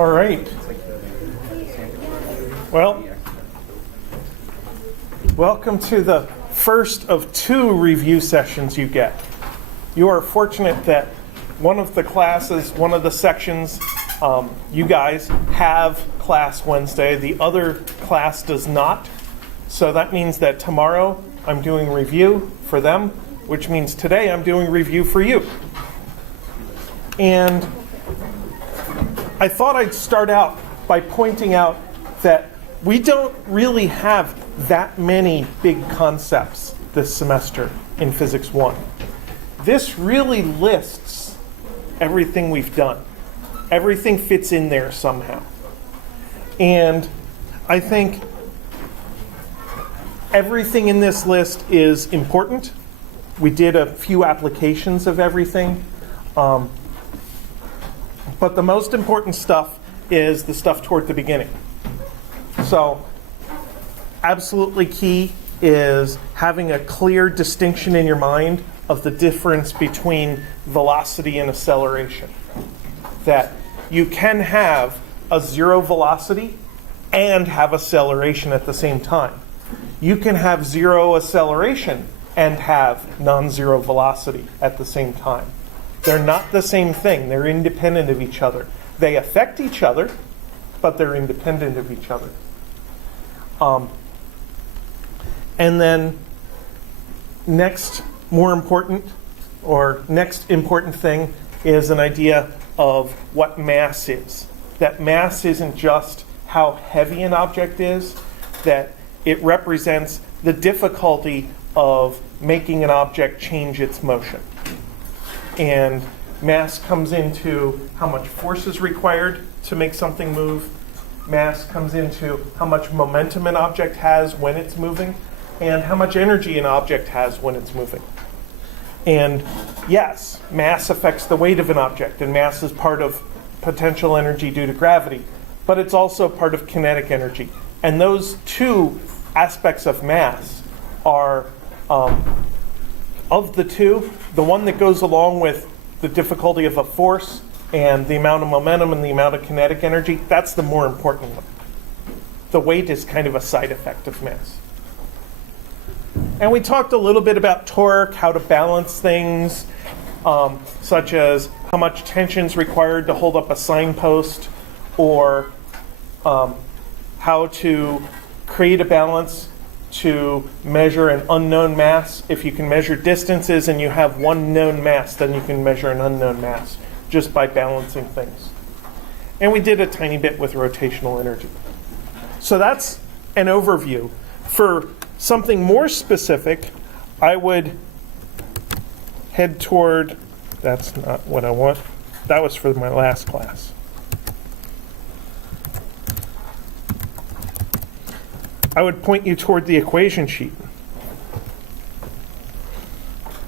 All right. Well, welcome to the first of 2 review sessions you get. You are fortunate that one of the classes, one of the sections, you guys have class Wednesday. The other class does not. So that means that tomorrow I'm doing review for them, which means today I'm doing review for you. And I thought I'd start out by pointing out that we don't really have that many big concepts this semester in Physics 1. This really lists everything we've done. Everything fits in there somehow. And I think everything in this list is important. We did a few applications of everything. But the most important stuff is the stuff toward the beginning. So, absolutely key is having a clear distinction in your mind of the difference between velocity and acceleration. That you can have a zero velocity and have acceleration at the same time. You can have zero acceleration and have non-zero velocity at the same time. They're not the same thing. They're independent of each other. They affect each other, but they're independent of each other. And then next important thing is an idea of what mass is. That mass isn't just how heavy an object is, that it represents the difficulty of making an object change its motion. And mass comes into how much force is required to make something move. Mass comes into how much momentum an object has when it's moving, and how much energy an object has when it's moving. And yes, mass affects the weight of an object, and mass is part of potential energy due to gravity, but it's also part of kinetic energy. And those 2 aspects of mass are, of the 2, the one that goes along with the difficulty of a force and the amount of momentum and the amount of kinetic energy, that's the more important one. The weight is kind of a side effect of mass. And we talked a little bit about torque, how to balance things, such as how much tension is required to hold up a signpost, or how to create a balance to measure an unknown mass. If you can measure distances and you have one known mass, then you can measure an unknown mass just by balancing things. And we did a tiny bit with rotational energy. So that's an overview. For something more specific, I would head toward, that's not what I want. That was for my last class. I would point you toward the equation sheet.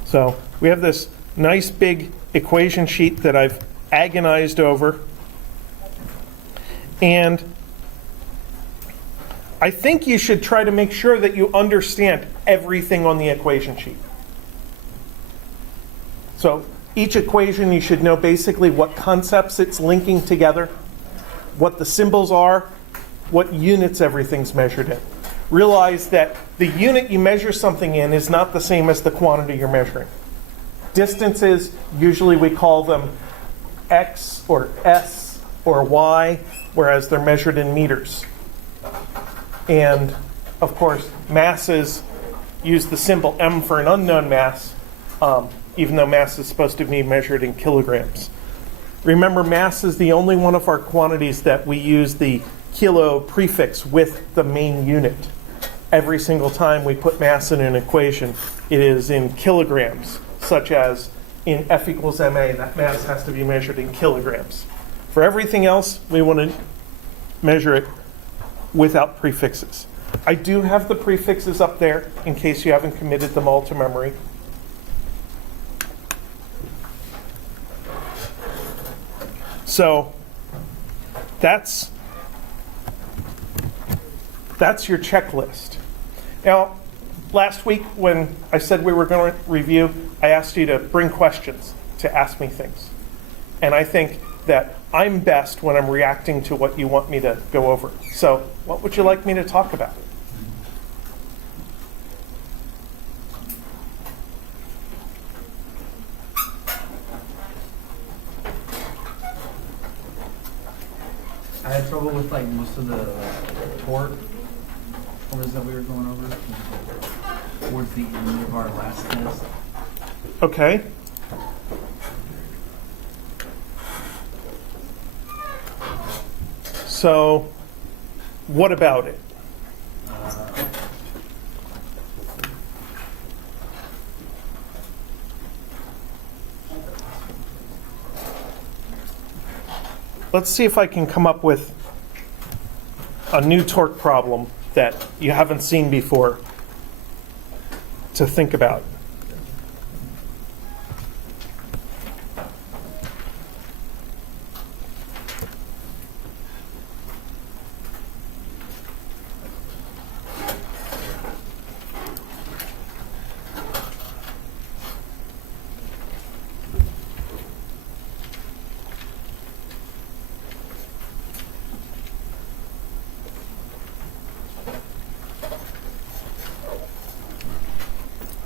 So we have this nice big equation sheet that I've agonized over. And I think you should try to make sure that you understand everything on the equation sheet. So each equation, you should know basically what concepts it's linking together, what the symbols are, what units everything's measured in. Realize that the unit you measure something in is not the same as the quantity you're measuring. Distances, usually we call them x or s or y, whereas they're measured in meters. And of course, masses use the symbol m for an unknown mass, even though mass is supposed to be measured in kilograms. Remember, mass is the only one of our quantities that we use the kilo prefix with the main unit. Every single time we put mass in an equation, it is in kilograms, such as in F equals ma, that mass has to be measured in kilograms. For everything else, we want to measure it without prefixes. I do have the prefixes up there in case you haven't committed them all to memory. So that's your checklist. Now, last week when I said we were going to review, I asked you to bring questions, to ask me things. And I think that I'm best when I'm reacting to what you want me to go over. So what would you like me to talk about? I had trouble with like most of the torque numbers that we were going over towards the end of our last test. Okay. So, what about it? Let's see if I can come up with a new torque problem that you haven't seen before to think about.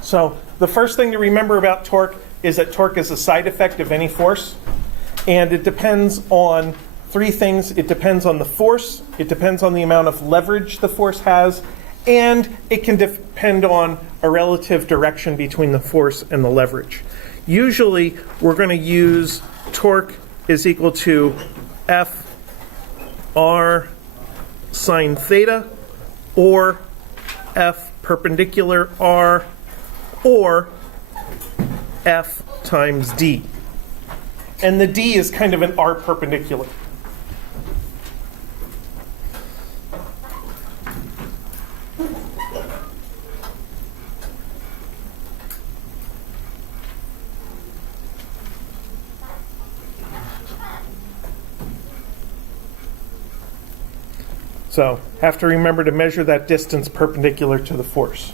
So the first thing to remember about torque is that torque is a side effect of any force, and it depends on three things. It depends on the force, it depends on the amount of leverage the force has, and it can depend on a relative direction between the force and the leverage. Usually we're going to use torque is equal to F R sine theta, or F perpendicular R, or F times D. And the D is kind of an R perpendicular. So have to remember to measure that distance perpendicular to the force.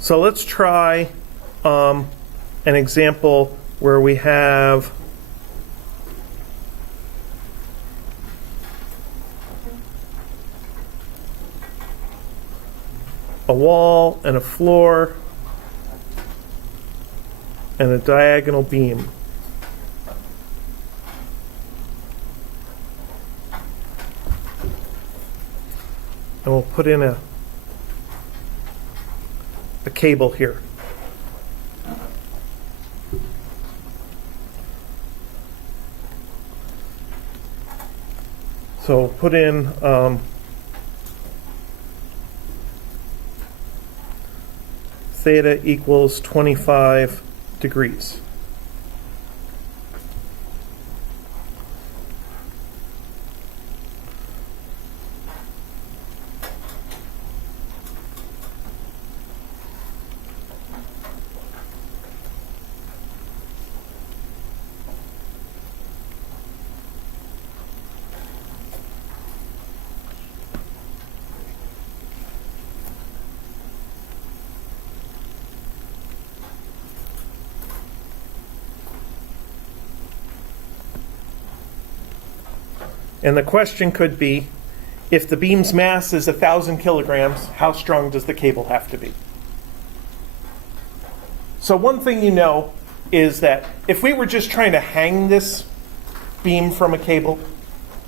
So let's try an example where we have a wall and a floor and a diagonal beam. And we'll put in a cable here. So put in theta equals 25 degrees. And the question could be, if the beam's mass is 1,000 kilograms, how strong does the cable have to be? So one thing you know is that if we were just trying to hang this beam from a cable,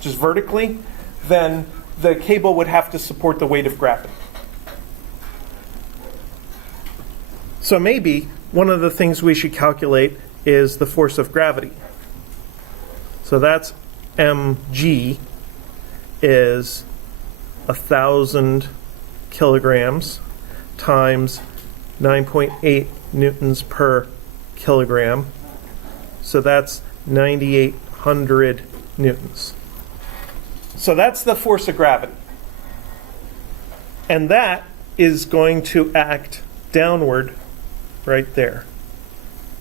just vertically, then the cable would have to support the weight of gravity. So maybe one of the things we should calculate is the force of gravity. So that's mg is 1,000 kilograms times 9.8 newtons per kilogram. So that's 9,800 newtons. So that's the force of gravity. And that is going to act downward right there.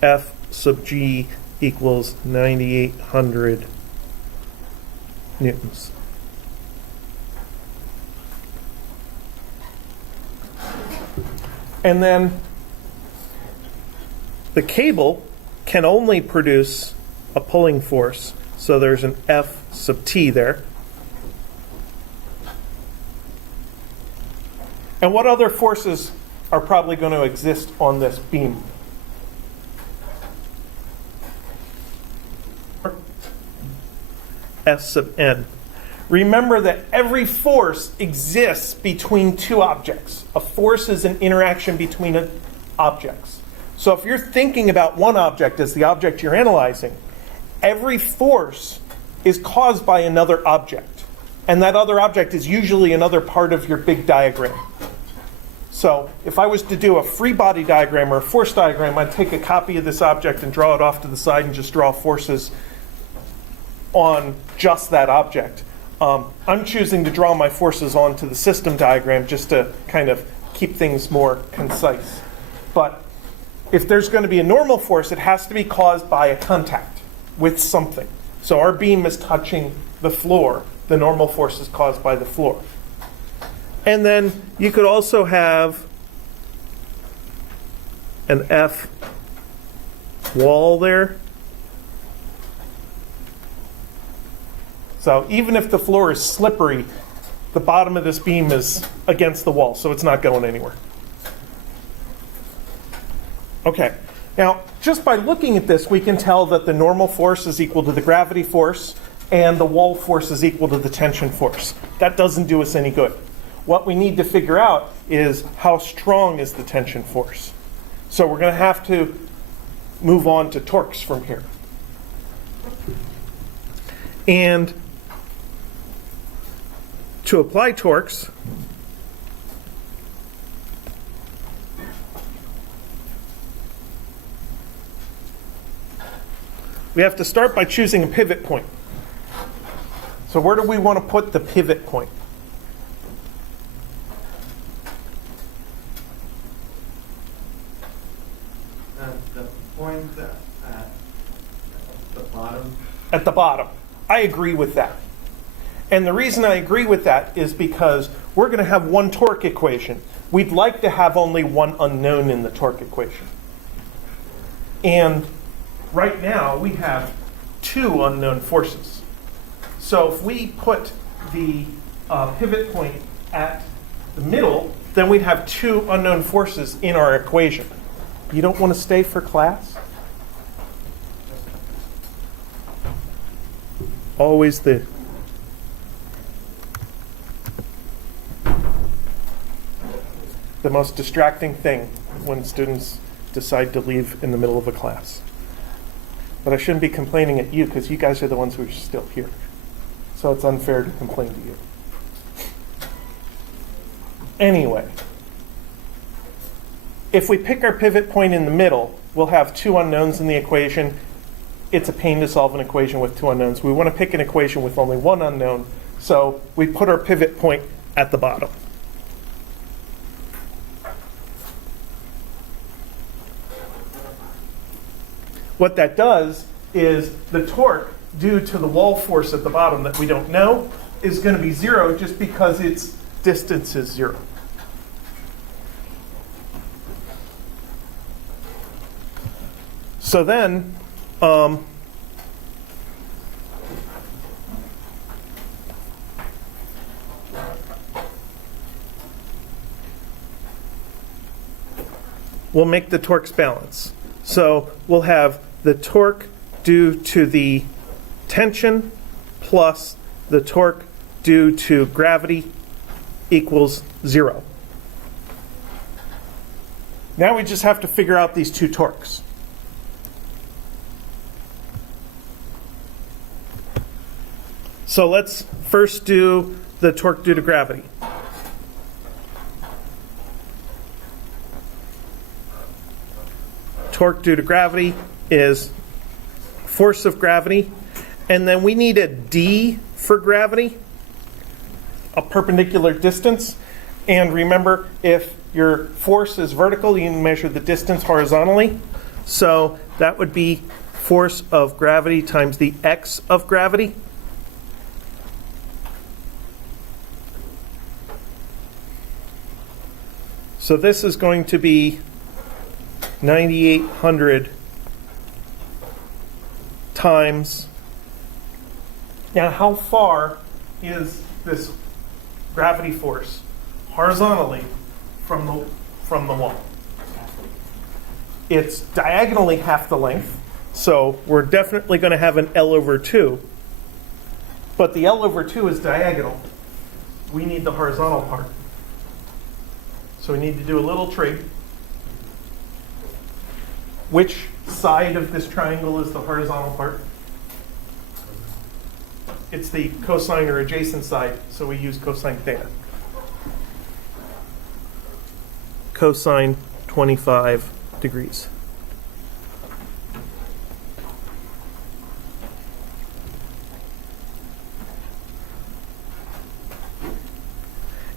F sub g equals 9,800 newtons. And then the cable can only produce a pulling force. So there's an F sub T there. And what other forces are probably going to exist on this beam? F sub N. Remember that every force exists between two objects. A force is an interaction between objects. So if you're thinking about one object as the object you're analyzing, every force is caused by another object. And that other object is usually another part of your big diagram. So if I was to do a free body diagram or a force diagram, I'd take a copy of this object and draw it off to the side and just draw forces on just that object. I'm choosing to draw my forces onto the system diagram just to kind of keep things more concise. But if there's going to be a normal force, it has to be caused by a contact with something. So our beam is touching the floor. The normal force is caused by the floor. And then you could also have an F wall there. So even if the floor is slippery, the bottom of this beam is against the wall, so it's not going anywhere. Okay, now just by looking at this, we can tell that the normal force is equal to the gravity force and the wall force is equal to the tension force. That doesn't do us any good. What we need to figure out is how strong is the tension force. So we're going to have to move on to torques from here. And to apply torques, we have to start by choosing a pivot point. So where do we want to put the pivot point? The point at the bottom. At the bottom. I agree with that. And the reason I agree with that is because we're going to have one torque equation. We'd like to have only one unknown in the torque equation. And right now we have two unknown forces. So if we put the pivot point at the middle, then we'd have two unknown forces in our equation. You don't want to stay for class? Always the most distracting thing when students decide to leave in the middle of a class. But I shouldn't be complaining at you because you guys are the ones who are still here. So it's unfair to complain to you. Anyway, if we pick our pivot point in the middle, we'll have two unknowns in the equation. It's a pain to solve an equation with two unknowns. We want to pick an equation with only one unknown, so we put our pivot point at the bottom. What that does is the torque due to the wall force at the bottom that we don't know is going to be zero just because its distance is zero. So then, we'll make the torques balance. So we'll have the torque due to the tension plus the torque due to gravity equals zero. Now we just have to figure out these two torques. So let's first do the torque due to gravity. Torque due to gravity is force of gravity. And then we need a D for gravity, a perpendicular distance. And remember, if your force is vertical, you can measure the distance horizontally. So that would be force of gravity times the x of gravity. So this is going to be 9,800 times, now how far is this gravity force horizontally from the wall? It's diagonally half the length, so we're definitely going to have an L over 2. But the L over 2 is diagonal. We need the horizontal part. So we need to do a little trig. Which side of this triangle is the horizontal part? It's the cosine or adjacent side, so we use cosine theta. Cosine 25 degrees.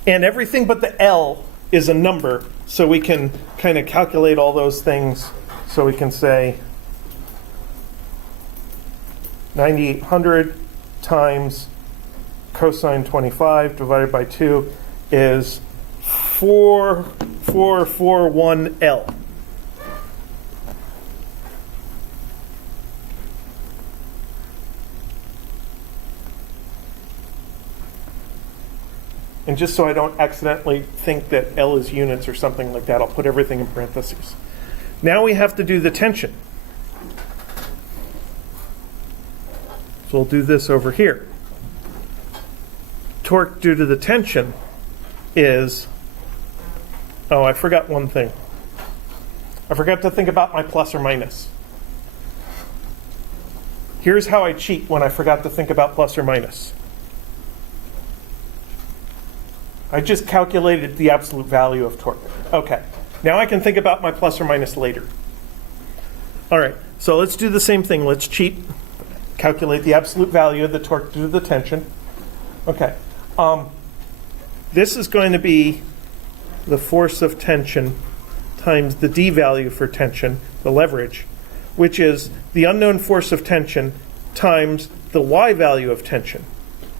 And everything but the L is a number, so we can kind of calculate all those things. So we can say 9,800 times cosine 25 divided by 2 is 4441 L. And just so I don't accidentally think that L is units or something like that, I'll put everything in parentheses. Now we have to do the tension. So we'll do this over here. Torque due to the tension is, oh, I forgot one thing. I forgot to think about my plus or minus. Here's how I cheat when I forgot to think about plus or minus. I just calculated the absolute value of torque. Okay, now I can think about my plus or minus later. All right, so let's do the same thing. Let's cheat. Calculate the absolute value of the torque due to the tension. Okay, this is going to be the force of tension times the D value for tension, the leverage, which is the unknown force of tension times the Y value of tension.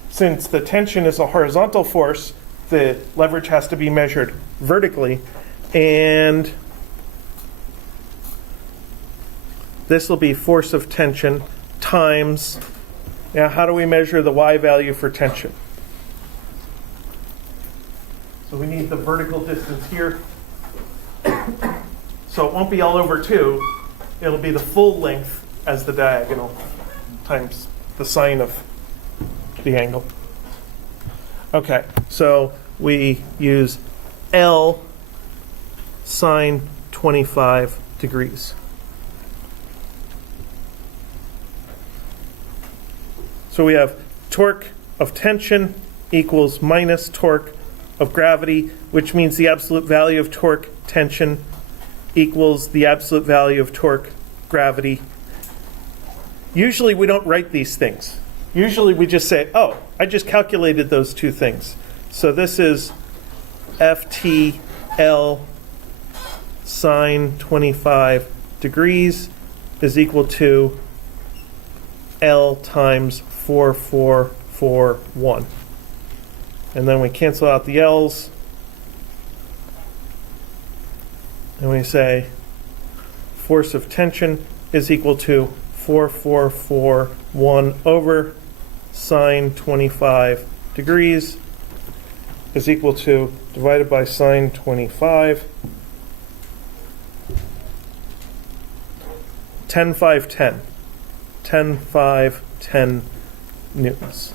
Since the tension is a horizontal force, the leverage has to be measured vertically, and this will be force of tension times, now how do we measure the Y value for tension? So we need the vertical distance here. So it won't be L over 2, it'll be the full length as the diagonal times the sine of the angle. Okay, so we use L sine 25 degrees. So we have torque of tension equals minus torque of gravity, which means the absolute value of torque tension equals the absolute value of torque gravity. Usually we don't write these things. Usually we just say, oh, I just calculated those two things. So this is FTL sine 25 degrees is equal to L times 4441. And then we cancel out the L's. And we say force of tension is equal to 4441 over sine 25 degrees is equal to, divided by sine 25, 10, 5, 10. 10, 5, 10 newtons.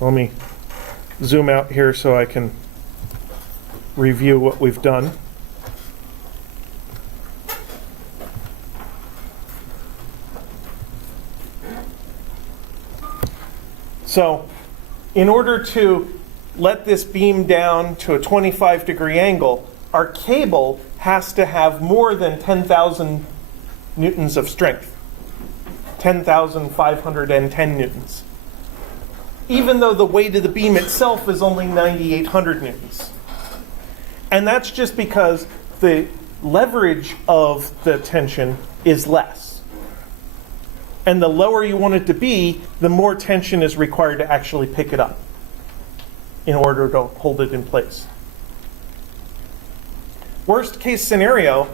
Let me zoom out here so I can review what we've done. So, in order to let this beam down to a 25-degree angle, our cable has to have more than 10,000 newtons of strength. 10,510 newtons. Even though the weight of the beam itself is only 9,800 newtons. And that's just because the leverage of the tension is less. And the lower you want it to be, the more tension is required to actually pick it up in order to hold it in place. Worst case scenario,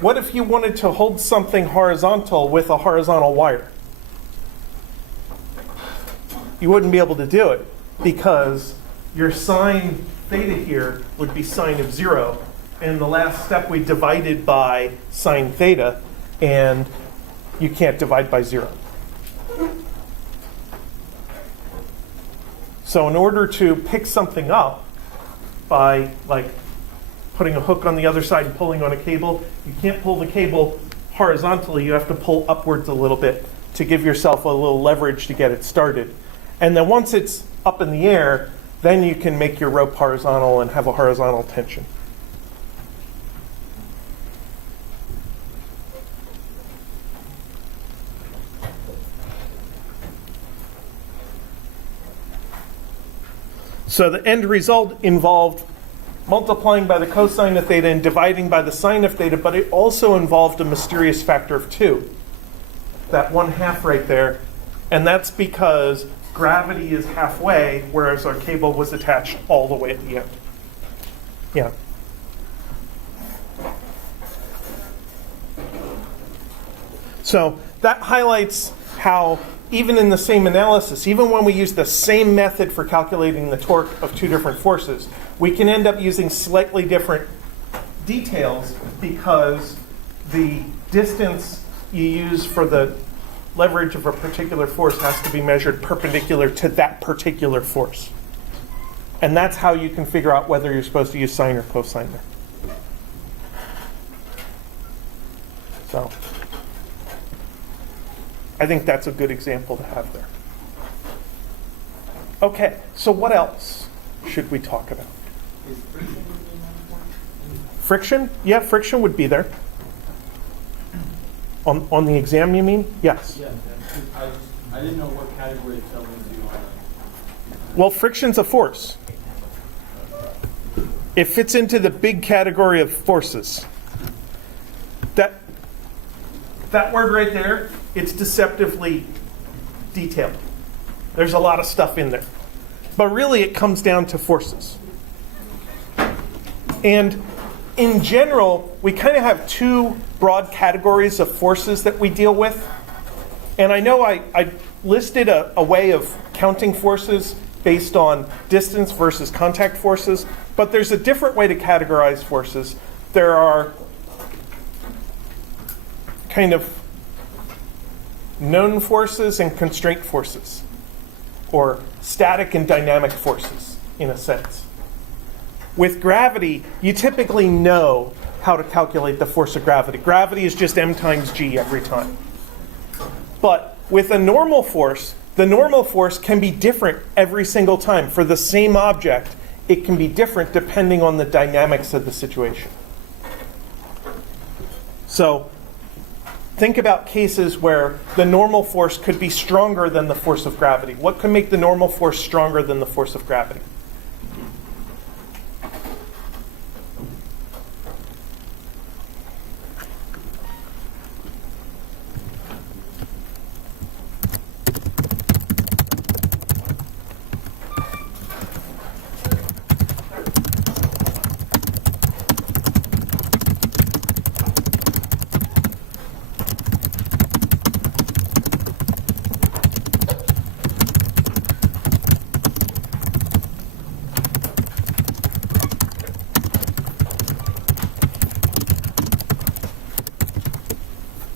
What if you wanted to hold something horizontal with a horizontal wire? You wouldn't be able to do it because your sine theta here would be sine of 0. And in the last step, we divided by sine theta, and you can't divide by 0. So in order to pick something up by like putting a hook on the other side and pulling on a cable, you can't pull the cable horizontally. You have to pull upwards a little bit to give yourself a little leverage to get it started. And then once it's up in the air, then you can make your rope horizontal and have a horizontal tension. So the end result involved multiplying by the cosine of theta and dividing by the sine of theta, but it also involved a mysterious factor of 2, that 1/2 right there. And that's because gravity is halfway, whereas our cable was attached all the way at the end. Yeah. So that highlights how even in the same analysis, even when we use the same method for calculating the torque of two different forces, we can end up using slightly different details because the distance you use for the leverage of a particular force has to be measured perpendicular to that particular force. And that's how you can figure out whether you're supposed to use sine or cosine there. So I think that's a good example to have there. Okay, so what else should we talk about? Is friction would be another point? Friction? Yeah, friction would be there. On the exam, you mean? Yes. Yeah, I didn't know what category it fell into on it. Well, friction's a force. It fits into the big category of forces. That word right there, it's deceptively detailed. There's a lot of stuff in there. But really, it comes down to forces. And in general, we kind of have two broad categories of forces that we deal with. And I know I listed a way of counting forces based on distance versus contact forces, but there's a different way to categorize forces. There are kind of known forces and constraint forces, or static and dynamic forces, in a sense. With gravity, you typically know how to calculate the force of gravity. Gravity is just m times g every time. But with a normal force, the normal force can be different every single time. For the same object, it can be different depending on the dynamics of the situation. So think about cases where the normal force could be stronger than the force of gravity. What could make the normal force stronger than the force of gravity?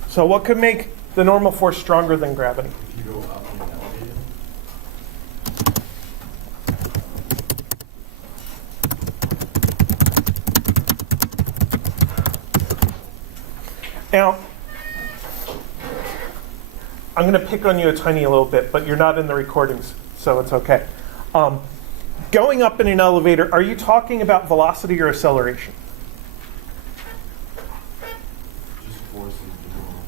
So what could make the normal force stronger than gravity? If you go up in an elevator, Now, I'm going to pick on you a tiny little bit, but you're not in the recordings, so it's okay. Going up in an elevator, are you talking about velocity or acceleration? just forces the normal.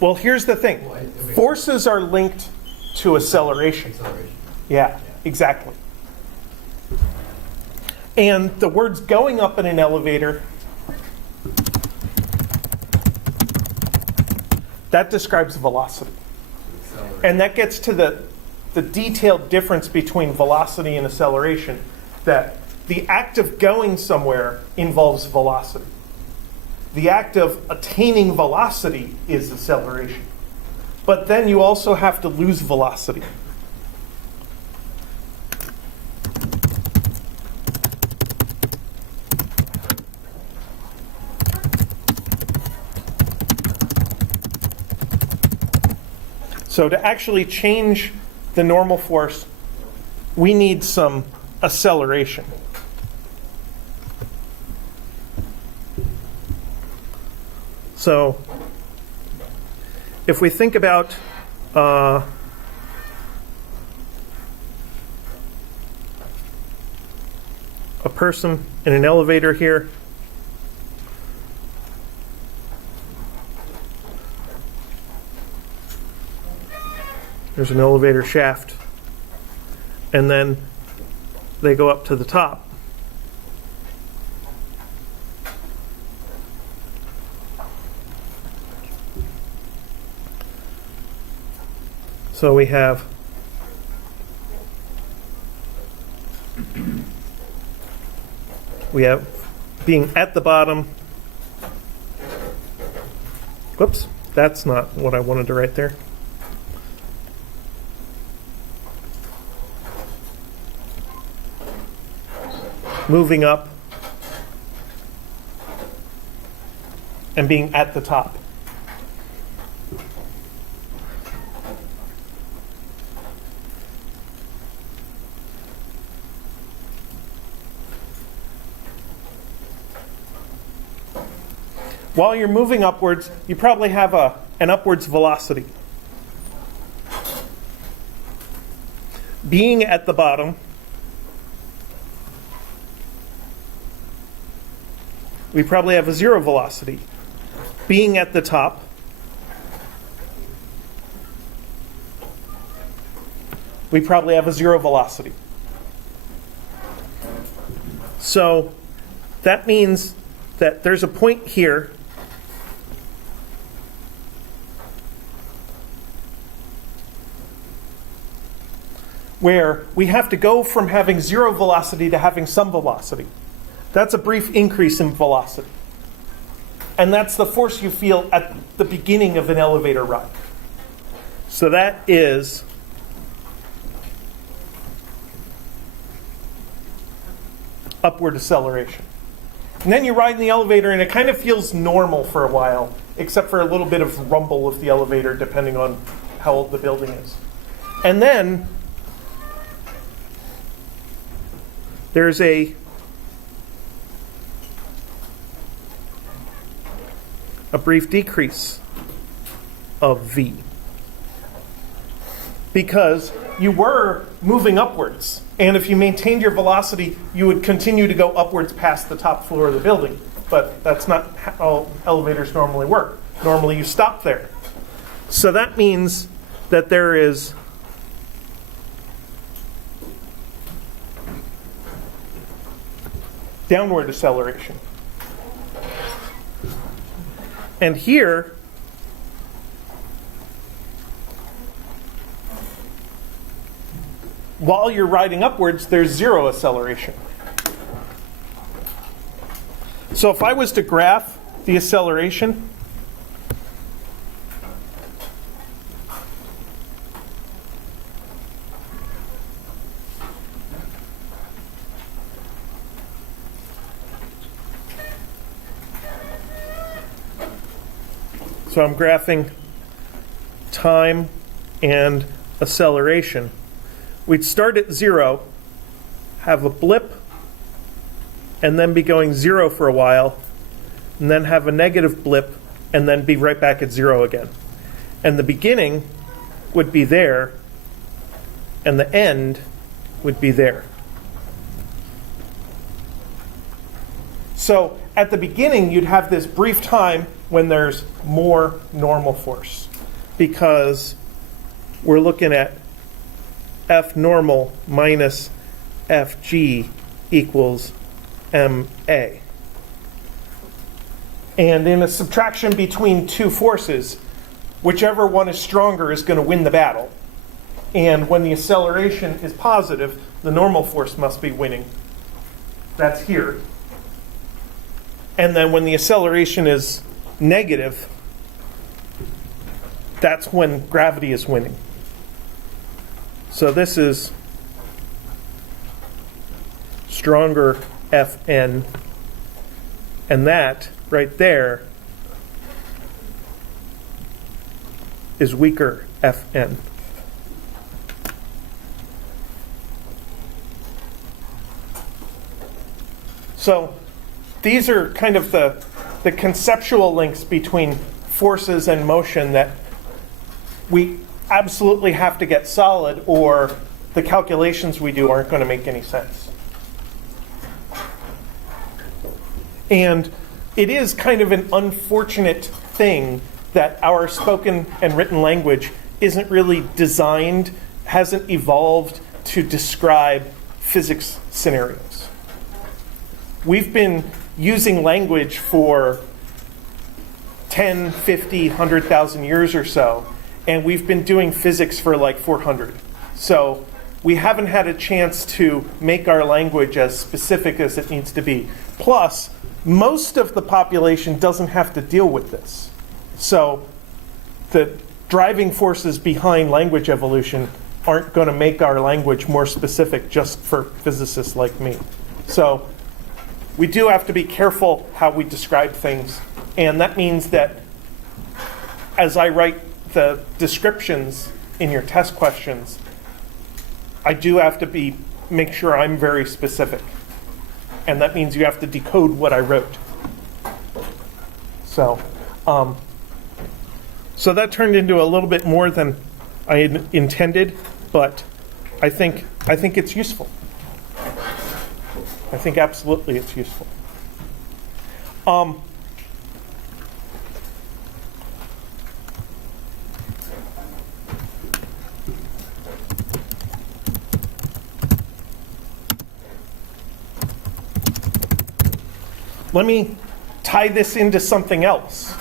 Well, here's the thing. Well, it makes- Forces are linked to acceleration. Acceleration. Yeah, exactly. And the words going up in an elevator, that describes velocity. Acceleration. And that gets to the detailed difference between velocity and acceleration, that the act of going somewhere involves velocity. the act of attaining velocity is acceleration. But then you also have to lose velocity. So to actually change the normal force, we need some acceleration. So if we think about a person in an elevator here, there's an elevator shaft, and then they go up to the top. So we have being at the bottom. Whoops, that's not what I wanted to write there. Moving up and being at the top. While you're moving upwards, you probably have an upwards velocity. Being at the bottom, we probably have a zero velocity. Being at the top, we probably have a zero velocity. So that means that there's a point here where we have to go from having zero velocity to having some velocity. That's a brief increase in velocity. And that's the force you feel at the beginning of an elevator ride. So that is upward acceleration. And then you ride in the elevator and it kind of feels normal for a while, except for a little bit of rumble of the elevator depending on how old the building is. And then there's a brief decrease of V, because you were moving upwards, and if you maintained your velocity, you would continue to go upwards past the top floor of the building. But that's not how elevators normally work. Normally you stop there. So that means that there is downward acceleration. And here, while you're riding upwards, there's zero acceleration. So if I was to graph the acceleration, so I'm graphing time and acceleration. We'd start at 0, have a blip, and then be going 0 for a while, and then have a negative blip, and then be right back at 0 again. And the beginning would be there, and the end would be there. So at the beginning, you'd have this brief time when there's more normal force, because we're looking at F normal minus Fg equals ma. And in a subtraction between two forces, whichever one is stronger is going to win the battle. And when the acceleration is positive, the normal force must be winning. That's here. And then when the acceleration is negative, that's when gravity is winning. So this is stronger Fn, and that right there is weaker Fn. So these are kind of the conceptual links between forces and motion that we absolutely have to get solid, or the calculations we do aren't going to make any sense. And it is kind of an unfortunate thing that our spoken and written language isn't really designed, hasn't evolved to describe physics scenarios. We've been using language for 10, 50, 100,000 years or so, and we've been doing physics for like 400. So we haven't had a chance to make our language as specific as it needs to be. Plus, most of the population doesn't have to deal with this. So the driving forces behind language evolution aren't going to make our language more specific just for physicists like me. So we do have to be careful how we describe things. And that means that as I write the descriptions in your test questions, I do have to make sure I'm very specific. And that means you have to decode what I wrote. So that turned into a little bit more than I had intended, but I think it's useful. I think absolutely it's useful. Let me tie this into something else.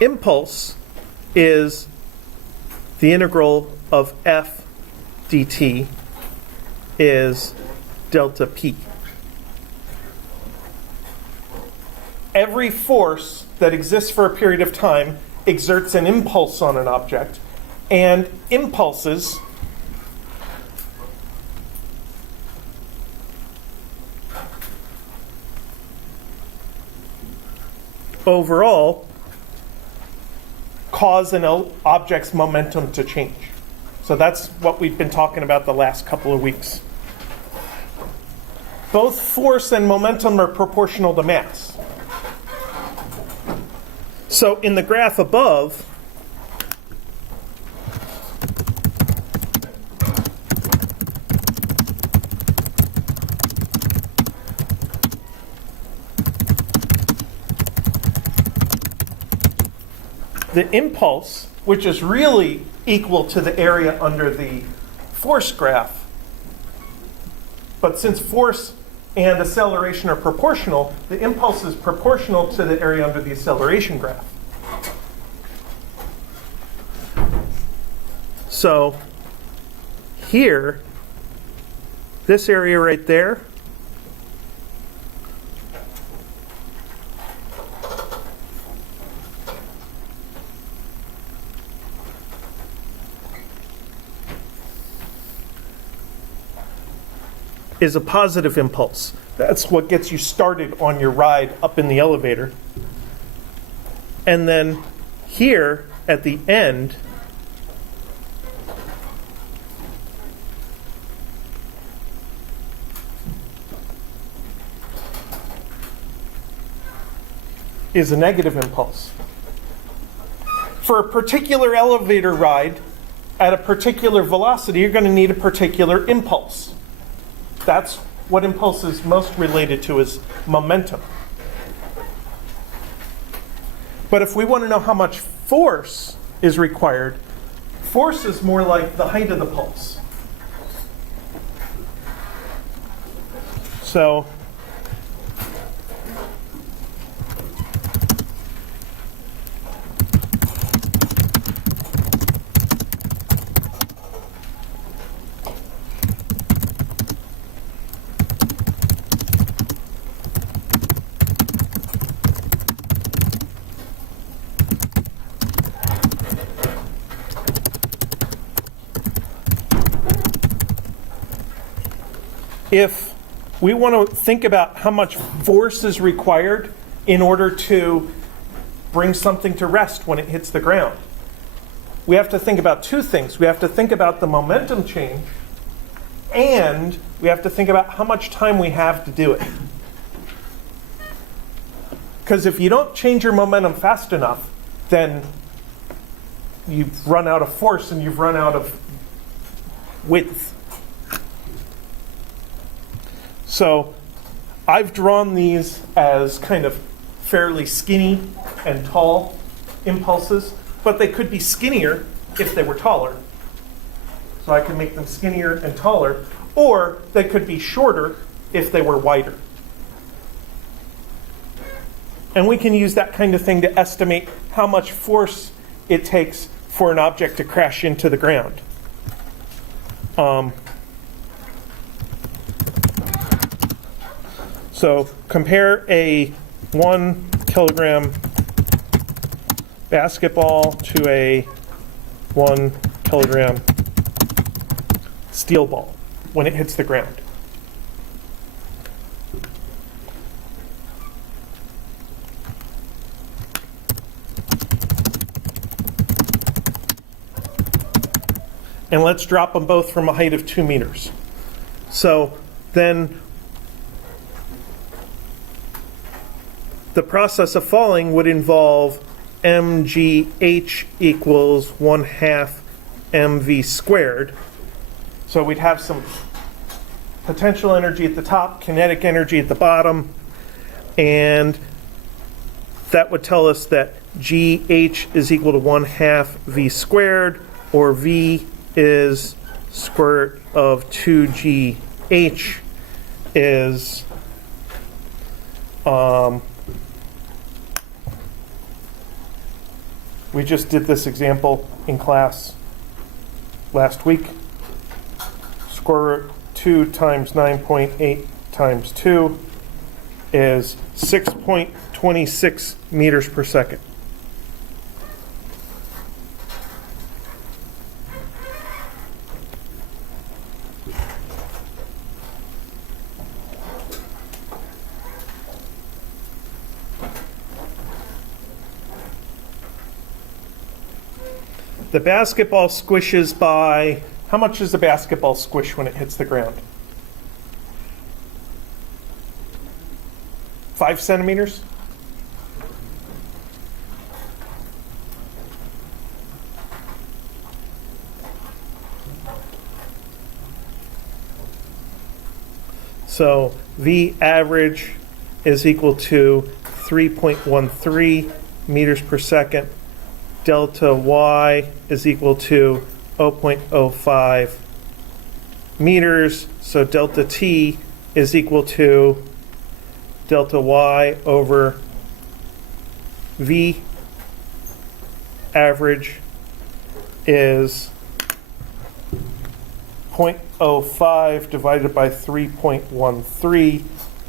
Impulse is the integral of f dt is delta p. Every force that exists for a period of time exerts an impulse on an object, and impulses overall cause an object's momentum to change. So that's what we've been talking about the last couple of weeks. Both force and momentum are proportional to mass. So in the graph above, the impulse, which is really equal to the area under the force graph, but since force and acceleration are proportional, the impulse is proportional to the area under the acceleration graph. So here, this area right there, is a positive impulse. That's what gets you started on your ride up in the elevator. And then here at the end, is a negative impulse. For a particular elevator ride at a particular velocity, you're going to need a particular impulse. That's what impulse is most related to, is momentum. But if we want to know how much force is required, force is more like the height of the pulse. So if we want to think about how much force is required in order to bring something to rest when it hits the ground, we have to think about two things. We have to think about the momentum change, and we have to think about how much time we have to do it. Because if you don't change your momentum fast enough, then you've run out of force and you've run out of width. So I've drawn these as kind of fairly skinny and tall impulses, but they could be skinnier if they were taller. So I can make them skinnier and taller, or they could be shorter if they were wider. And we can use that kind of thing to estimate how much force it takes for an object to crash into the ground. So compare a 1 kilogram basketball to a 1 kilogram steel ball when it hits the ground. And let's drop them both from a height of 2 meters. So then the process of falling would involve mgh equals 1/2 mv squared. So we'd have some potential energy at the top, kinetic energy at the bottom, and that would tell us that gh is equal to 1/2 v squared, or v is square root of 2gh is we just did this example in class last week. Square root 2 times 9.8 times 2 is 6.26 meters per second. The basketball squishes by, how much does the basketball squish when it hits the ground? 5 centimeters? So V average is equal to 3.13 meters per second. Delta y is equal to 0.05 meters. So delta t is equal to delta y over v average is 0.05 divided by 3.13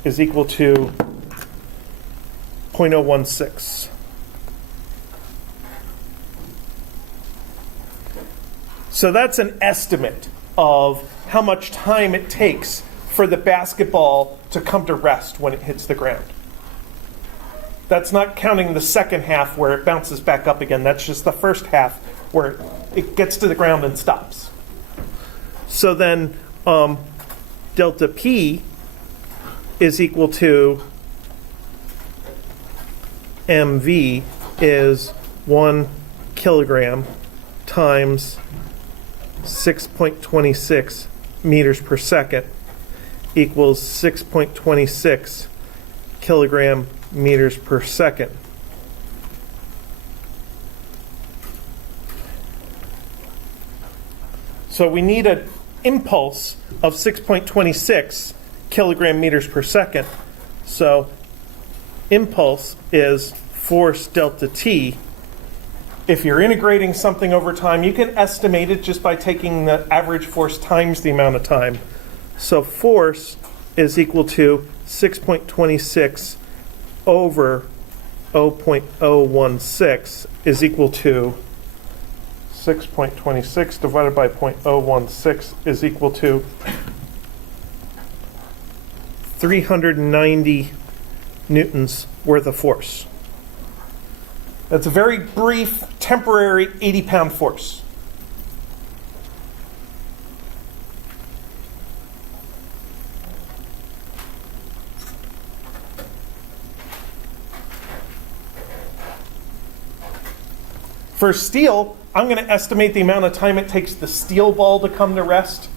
is equal to 0.016. So that's an estimate of how much time it takes for the basketball to come to rest when it hits the ground. That's not counting the second half where it bounces back up again. That's just the first half where it gets to the ground and stops. So then delta P is equal to mv is 1 kilogram times 6.26 meters per second equals 6.26 kilogram meters per second. So we need an impulse of 6.26 kilogram meters per second. So impulse is force delta t. If you're integrating something over time, you can estimate it just by taking the average force times the amount of time. So force is equal to 6.26 over 0.016 is equal to 6.26 divided by 0.016 is equal to 390 newtons worth of force. That's a very brief, temporary 80-pound force. For steel, I'm going to estimate the amount of time it takes the steel ball to come to rest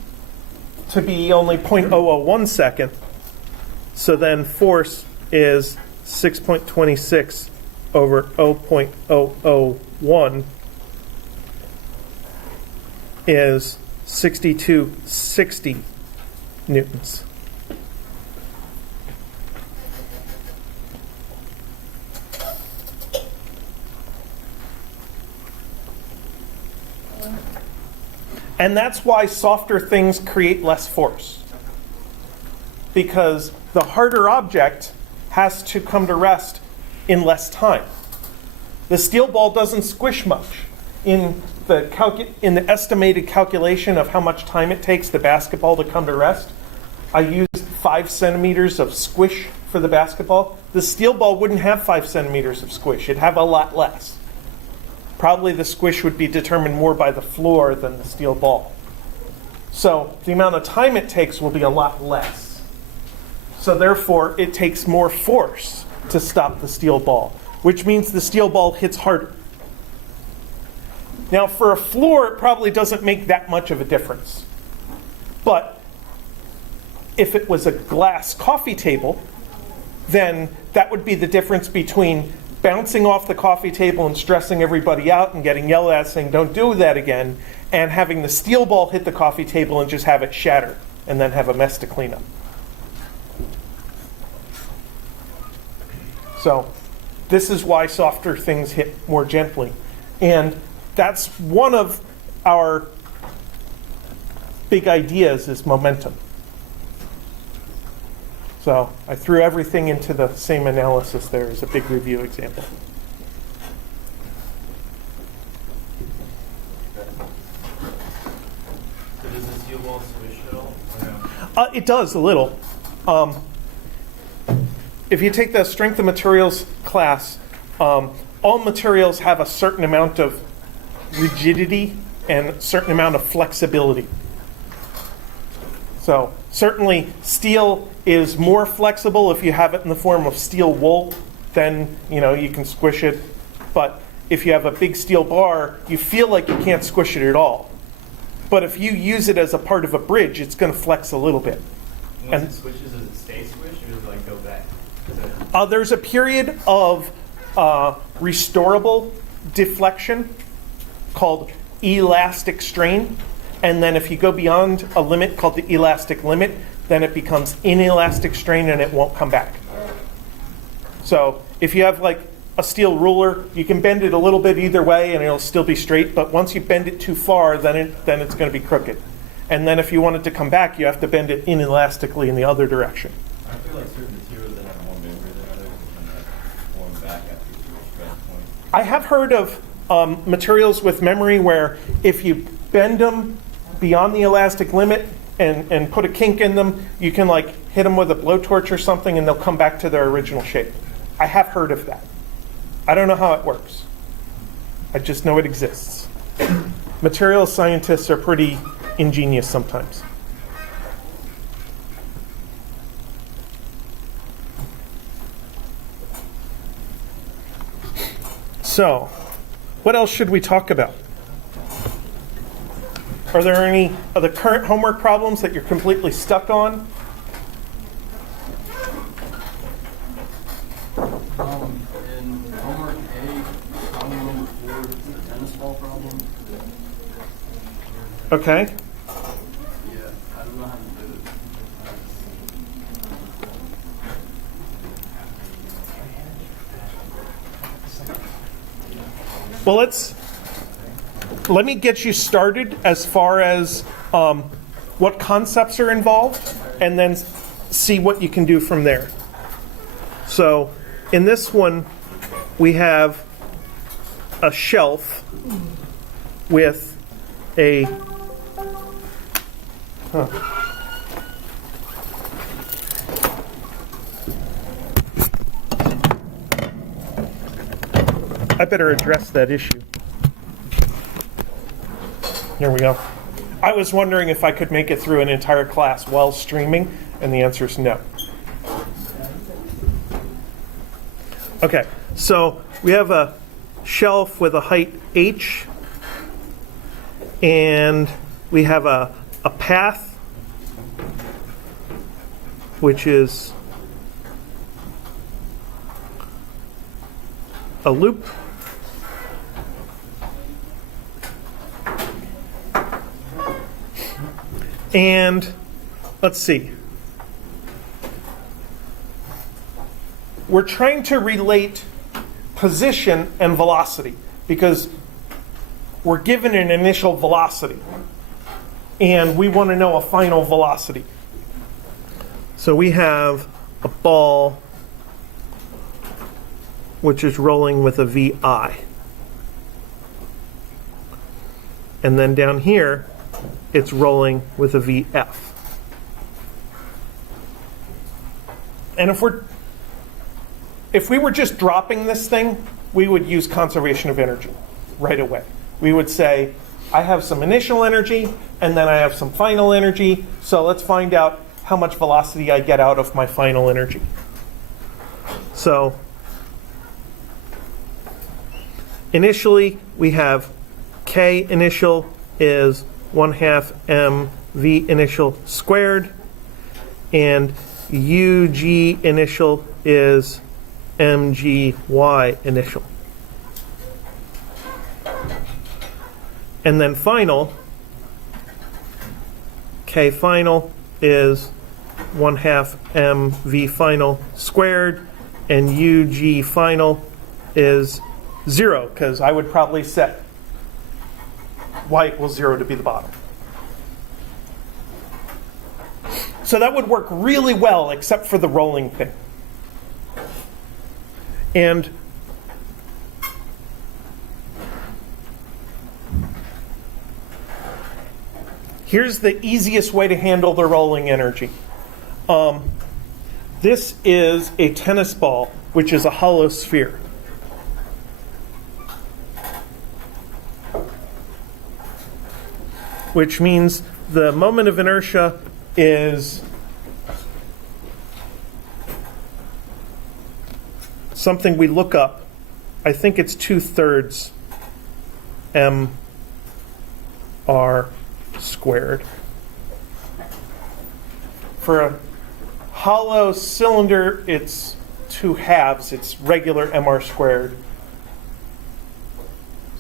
to be only 0.001 second. So then force is 6.26 over 0.001 is 6260 newtons. And that's why softer things create less force. Because the harder object has to come to rest in less time. The steel ball doesn't squish much. In the estimated calculation of how much time it takes the basketball to come to rest, I used 5 centimeters of squish for the basketball. The steel ball wouldn't have 5 centimeters of squish. It'd have a lot less. Probably the squish would be determined more by the floor than the steel ball. So the amount of time it takes will be a lot less. So therefore, it takes more force to stop the steel ball, which means the steel ball hits harder. Now for a floor, it probably doesn't make that much of a difference. But if it was a glass coffee table, then that would be the difference between bouncing off the coffee table and stressing everybody out and getting yelled at saying, don't do that again, and having the steel ball hit the coffee table and just have it shatter and then have a mess to clean up. So this is why softer things hit more gently. And that's one of our big ideas is momentum. So I threw everything into the same analysis there as a big review example. So does the steel ball squish at all? Or no? It does a little. If you take the strength of materials class, all materials have a certain amount of rigidity and a certain amount of flexibility. So certainly steel is more flexible if you have it in the form of steel wool, then you can squish it. But if you have a big steel bar, you feel like you can't squish it at all. But if you use it as a part of a bridge, it's going to flex a little bit. Once it squishes, does it stay squished or does it go back? There's a period of restorable deflection called elastic strain. And then if you go beyond a limit called the elastic limit, then it becomes inelastic strain and it won't come back. So if you have like a steel ruler, you can bend it a little bit either way and it'll still be straight. But once you bend it too far, then it's going to be crooked. And then if you want it to come back, you have to bend it inelastically in the other direction. I feel like certain materials that have more memory than others can form back after a stress point. I have heard of materials with memory where if you bend them beyond the elastic limit and put a kink in them, you can like hit them with a blowtorch or something and they'll come back to their original shape. I have heard of that. I don't know how it works. I just know it exists. Materials scientists are pretty ingenious sometimes. So, what else should we talk about? Are there any of the current homework problems that you're completely stuck on? In homework A, problem number 4, the tennis ball problem. Okay. Yeah, I don't know how to do it. Well, let me get you started as far as what concepts are involved, and then see what you can do from there. So, in this one, we have a shelf with a I better address that issue. Here we go. I was wondering if I could make it through an entire class while streaming, and the answer is no. Okay, so we have a shelf with a height h, and we have a path, which is a loop. And let's see. We're trying to relate position and velocity because we're given an initial velocity and we want to know a final velocity. So we have a ball which is rolling with a VI. And then down here, it's rolling with a VF. And if we were just dropping this thing, we would use conservation of energy right away. We would say, I have some initial energy, and then I have some final energy, so let's find out how much velocity I get out of my final energy. So initially, we have K initial is 1/2 mv initial squared, and UG initial is mgy initial. And then final, K final is 1/2 mv final squared, and UG final is 0, because I would probably set y equals 0 to be the bottom. So that would work really well, except for the rolling thing. And here's the easiest way to handle the rolling energy. This is a tennis ball, which is a hollow sphere. Which means the moment of inertia is something we look up. I think it's 2/3 mr squared. For a hollow cylinder, it's 2/2. It's regular mr squared.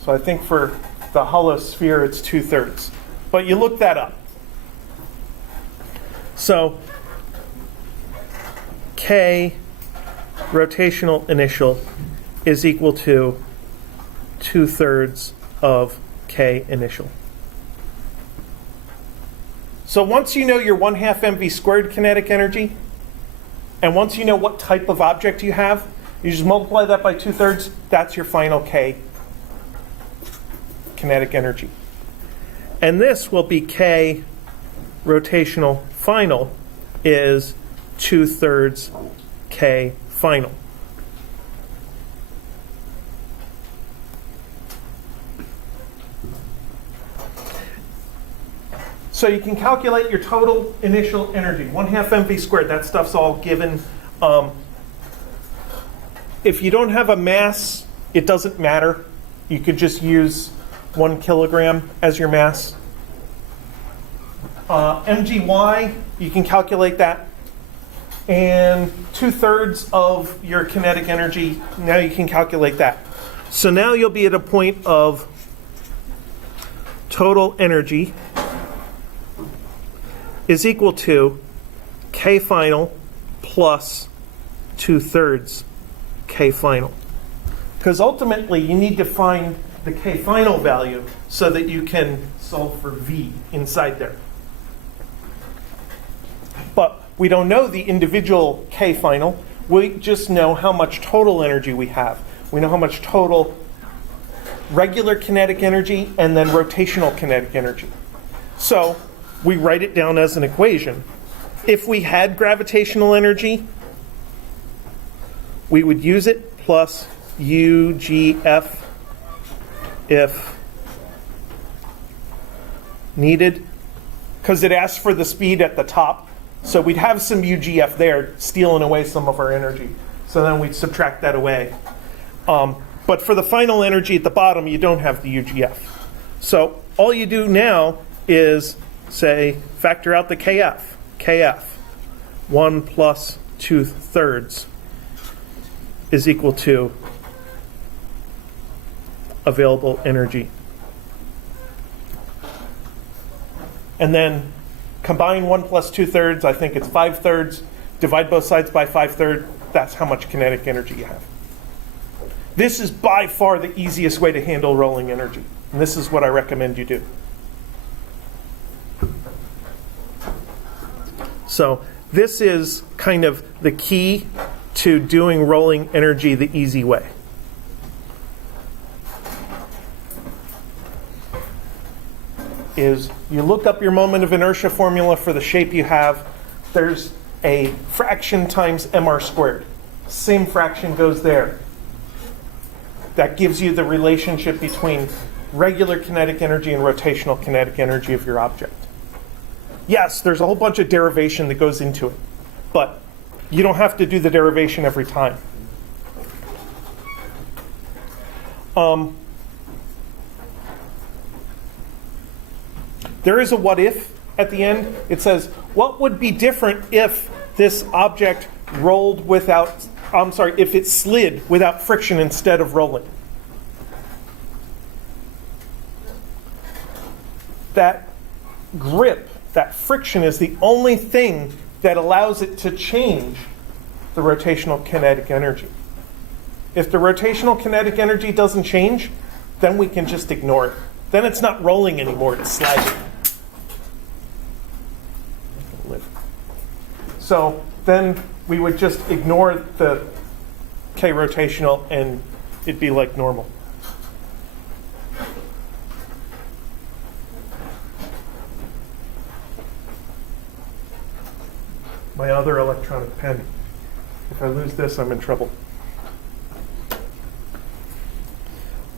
So I think for the hollow sphere, it's 2/3. But you look that up. So K rotational initial is equal to 2/3 of K initial. So once you know your 1/2 mv squared kinetic energy, and once you know what type of object you have, you just multiply that by 2/3, that's your final K kinetic energy. And this will be K rotational final is 2/3 K final. So you can calculate your total initial energy, 1/2 mv squared. That stuff's all given. If you don't have a mass, it doesn't matter. You could just use 1 kilogram as your mass. Mgy, you can calculate that. And 2/3 of your kinetic energy, now you can calculate that. So now you'll be at a point of total energy is equal to K final plus 2/3 K final. Because ultimately you need to find the K final value so that you can solve for V inside there. But we don't know the individual K final. We just know how much total energy we have. We know how much total regular kinetic energy and then rotational kinetic energy. So we write it down as an equation. If we had gravitational energy, we would use it plus UGF if needed, because it asks for the speed at the top. So we'd have some UGF there stealing away some of our energy. So then we'd subtract that away. But for the final energy at the bottom, you don't have the UGF. So all you do now is say, factor out the KF. KF, 1 plus 2/3 is equal to available energy. And then combine 1 plus 2/3, I think it's 5/3, divide both sides by 5/3, that's how much kinetic energy you have. This is by far the easiest way to handle rolling energy, and this is what I recommend you do. So this is kind of the key to doing rolling energy the easy way. Is you look up your moment of inertia formula for the shape you have. There's a fraction times mr squared. Same fraction goes there. That gives you the relationship between regular kinetic energy and rotational kinetic energy of your object. Yes, there's a whole bunch of derivation that goes into it, but you don't have to do the derivation every time. There is a what if at the end. It says, what would be different if this object rolled without, if it slid without friction instead of rolling? That grip, that friction is the only thing that allows it to change the rotational kinetic energy. If the rotational kinetic energy doesn't change, then we can just ignore it. Then it's not rolling anymore, it's sliding. So then we would just ignore the K rotational and it'd be like normal. My other electronic pen. If I lose this, I'm in trouble.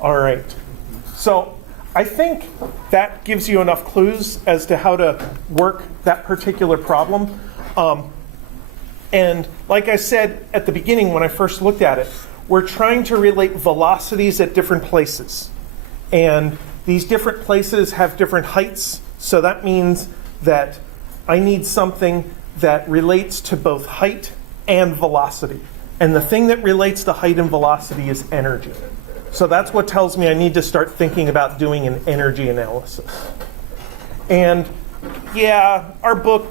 All right. So I think that gives you enough clues as to how to work that particular problem. And like I said at the beginning when I first looked at it, we're trying to relate velocities at different places. And these different places have different heights. So that means that I need something that relates to both height and velocity. And the thing that relates to height and velocity is energy. So that's what tells me I need to start thinking about doing an energy analysis. And yeah, our book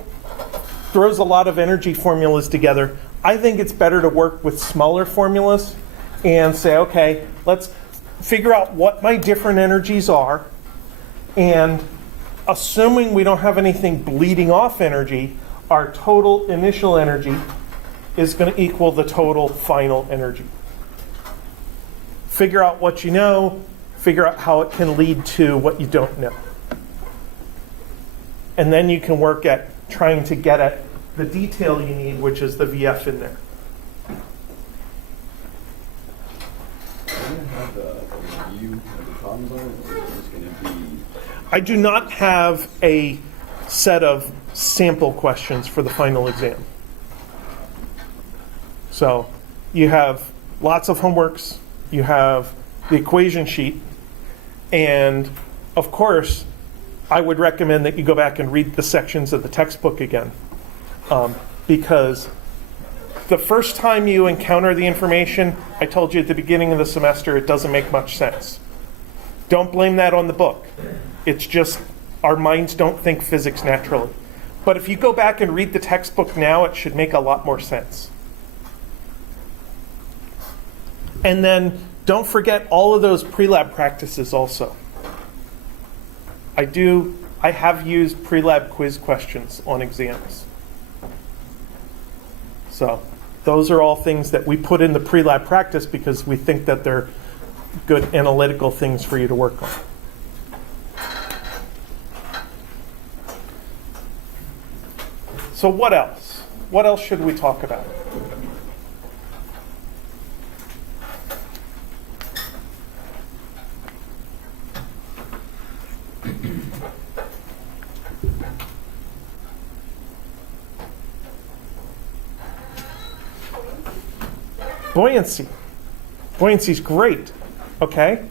throws a lot of energy formulas together. I think it's better to work with smaller formulas and say, okay, let's figure out what my different energies are. And assuming we don't have anything bleeding off energy, our total initial energy is going to equal the total final energy. Figure out what you know, figure out how it can lead to what you don't know. And then you can work at trying to get at the detail you need, which is the VF in there. Are you going to have a review of the problems on it, or is it just going to be... I do not have a set of sample questions for the final exam. So you have lots of homeworks, you have the equation sheet, and of course, I would recommend that you go back and read the sections of the textbook again. Because the first time you encounter the information, I told you at the beginning of the semester, it doesn't make much sense. Don't blame that on the book. It's just our minds don't think physics naturally. But if you go back and read the textbook now, it should make a lot more sense. And then don't forget all of those pre-lab practices also. I have used pre-lab quiz questions on exams. So those are all things that we put in the pre-lab practice because we think that they're good analytical things for you to work on. So what else? What else should we talk about? Buoyancy. Buoyancy's great, okay?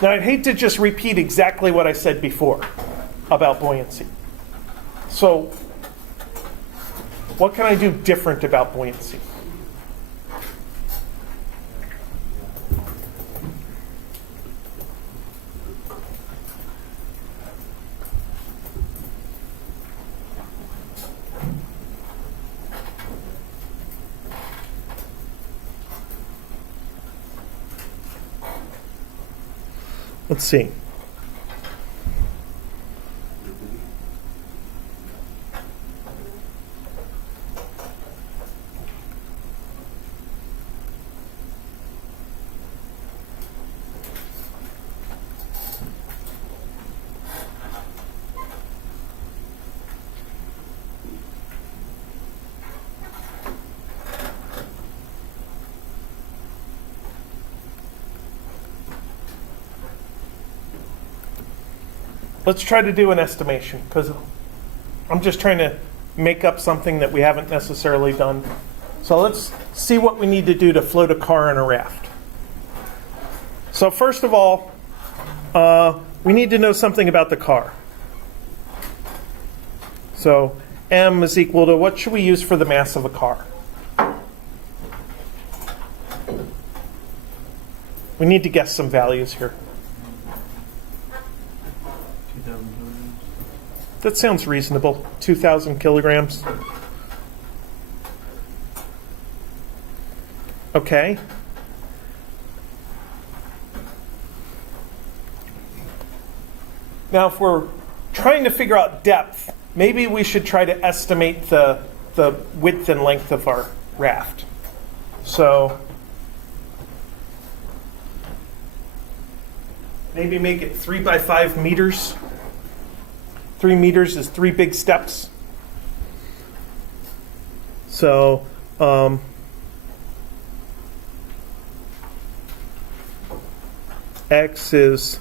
Now, I'd hate to just repeat exactly what I said before about buoyancy. So, what can I do different about buoyancy? Let's see. Let's try to do an estimation, because I'm just trying to make up something that we haven't necessarily done. So let's see what we need to do to float a car on a raft. So first of all, we need to know something about the car. So M is equal to, what should we use for the mass of a car? We need to guess some values here. 2,000 kilograms. That sounds reasonable. 2,000 kilograms. Okay. Now, if we're trying to figure out depth, maybe we should try to estimate the width and length of our raft. So maybe make it 3 by 5 meters. 3 meters is 3 big steps. So X is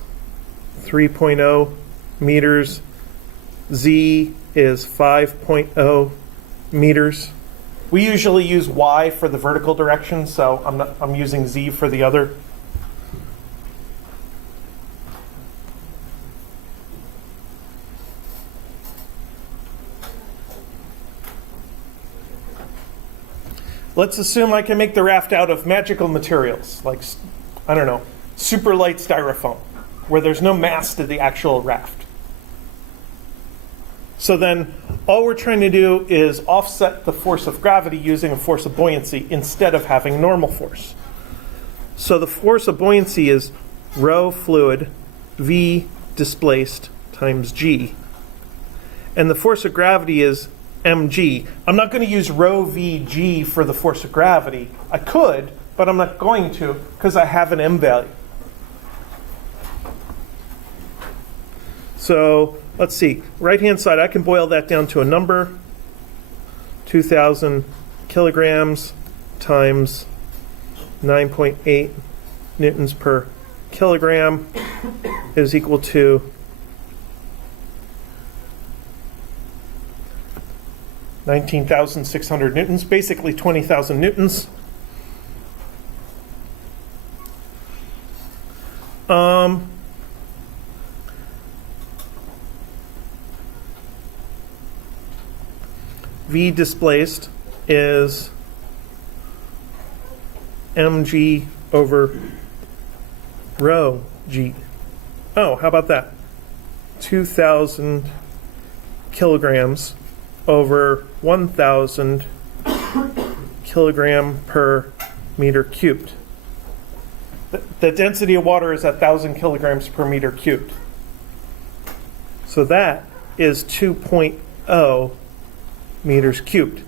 3.0 meters. Z is 5.0 meters. We usually use Y for the vertical direction, so I'm using Z for the other. Let's assume I can make the raft out of magical materials, like, I don't know, super light styrofoam, where there's no mass to the actual raft. So then all we're trying to do is offset the force of gravity using a force of buoyancy instead of having normal force. So the force of buoyancy is rho fluid, V displaced times G. And the force of gravity is mg. I'm not going to use rho vg for the force of gravity. I could, but I'm not going to because I have an m value. So let's see. Right-hand side, I can boil that down to a number. 2,000 kilograms times 9.8 newtons per kilogram is equal to 19,600 newtons, basically 20,000 newtons. V displaced is mg over rho g. Oh, how about that? 2,000 kilograms over 1,000 kilogram per meter cubed. The density of water is 1,000 kilograms per meter cubed. So that is 2.0 meters cubed.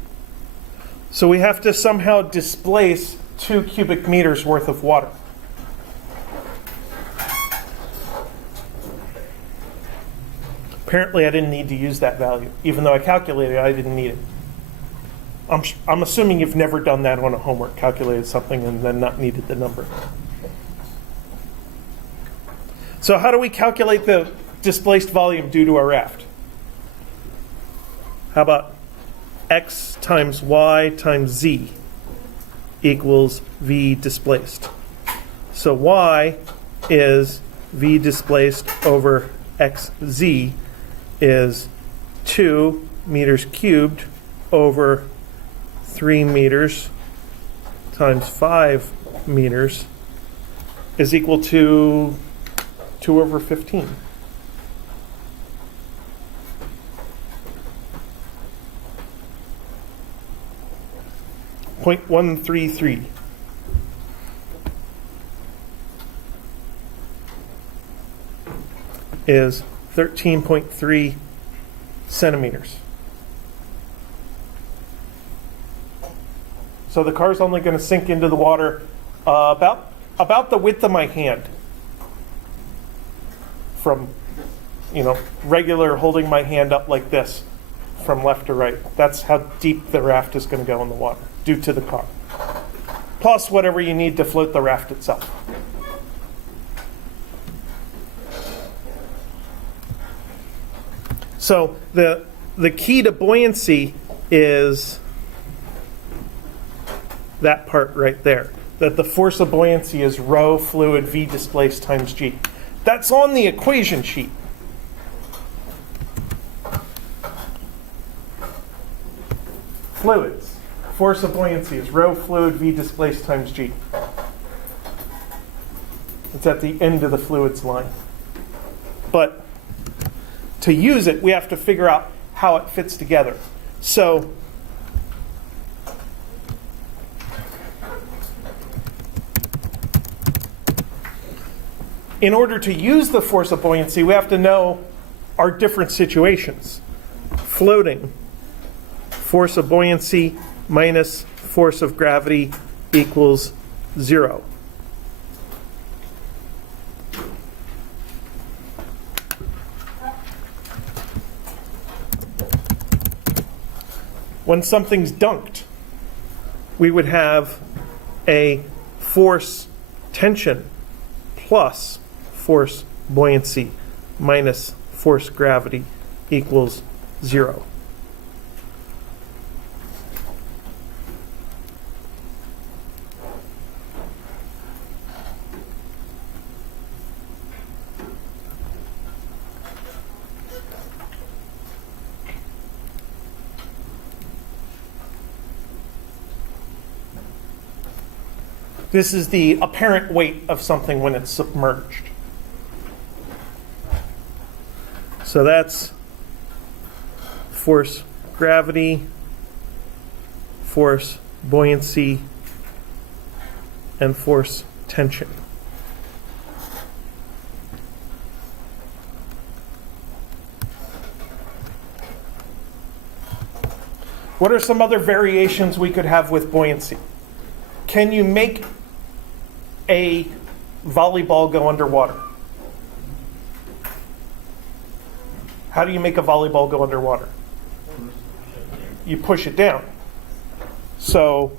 So we have to somehow displace 2 cubic meters worth of water. Apparently, I didn't need to use that value. Even though I calculated it, I didn't need it. I'm assuming you've never done that on a homework, calculated something and then not needed the number. So how do we calculate the displaced volume due to a raft? How about x times y times z equals v displaced? So y is v displaced over xz is 2 meters cubed over 3 meters times 5 meters is equal to 2 over 15. .133. Is 13.3 centimeters. So the car's only going to sink into the water about the width of my hand. From, regular holding my hand up like this from left to right. That's how deep the raft is going to go in the water due to the car. Plus whatever you need to float the raft itself. So the key to buoyancy is that part right there. That the force of buoyancy is rho fluid v displaced times g. That's on the equation sheet. Fluids. Force of buoyancy is rho fluid v displaced times g. It's at the end of the fluids line. But to use it, we have to figure out how it fits together. So in order to use the force of buoyancy, we have to know our different situations. Floating, force of buoyancy minus force of gravity equals 0. When something's dunked, we would have a force tension plus force buoyancy minus force gravity equals 0. This is the apparent weight of something when it's submerged. So that's force gravity, force buoyancy, and force tension. What are some other variations we could have with buoyancy? Can you make a volleyball go underwater? How do you make a volleyball go underwater? You push it down. So,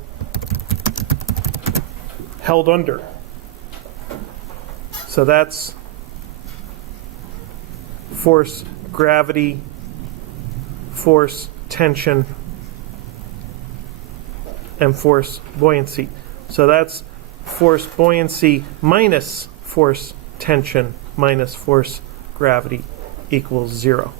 held under. So that's force gravity, force tension, and force buoyancy. So that's force buoyancy minus force tension minus force gravity equals 0.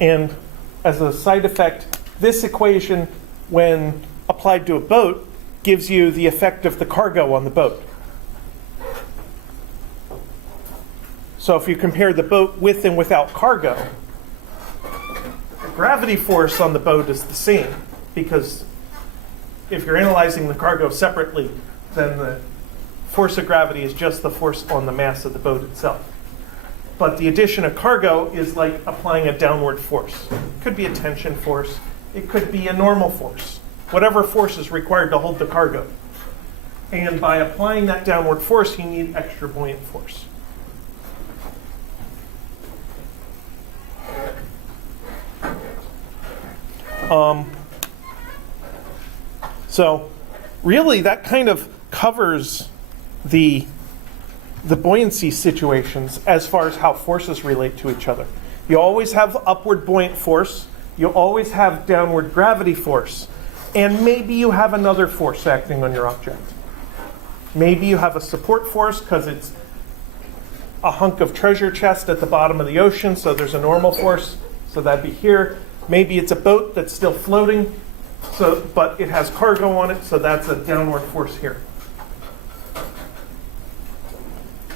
And as a side effect, this equation, when applied to a boat, gives you the effect of the cargo on the boat. So So if you compare the boat with and without cargo, the gravity force on the boat is the same, because if you're analyzing the cargo separately, then the force of gravity is just the force on the mass of the boat itself. But the addition of cargo is like applying a downward force. It could be a tension force. It could be a normal force. Whatever force is required to hold the cargo. And by applying that downward force, you need extra buoyant force. So really that kind of covers the buoyancy situations as far as how forces relate to each other. You always have upward buoyant force, you always have downward gravity force, and maybe you have another force acting on your object. Maybe you have a support force because it's a hunk of treasure chest at the bottom of the ocean, so there's a normal force, so that'd be here. Maybe it's a boat that's still floating, but it has cargo on it, so that's a downward force here.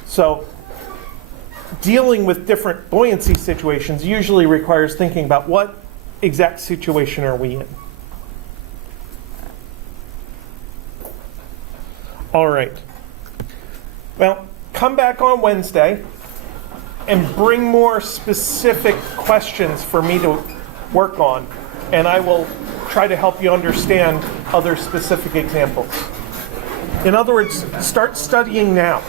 So dealing with different buoyancy situations usually requires thinking about what exact situation are we in. All right. Well, come back on Wednesday and bring more specific questions for me to work on, and I will try to help you understand other specific examples. In other words, start studying now.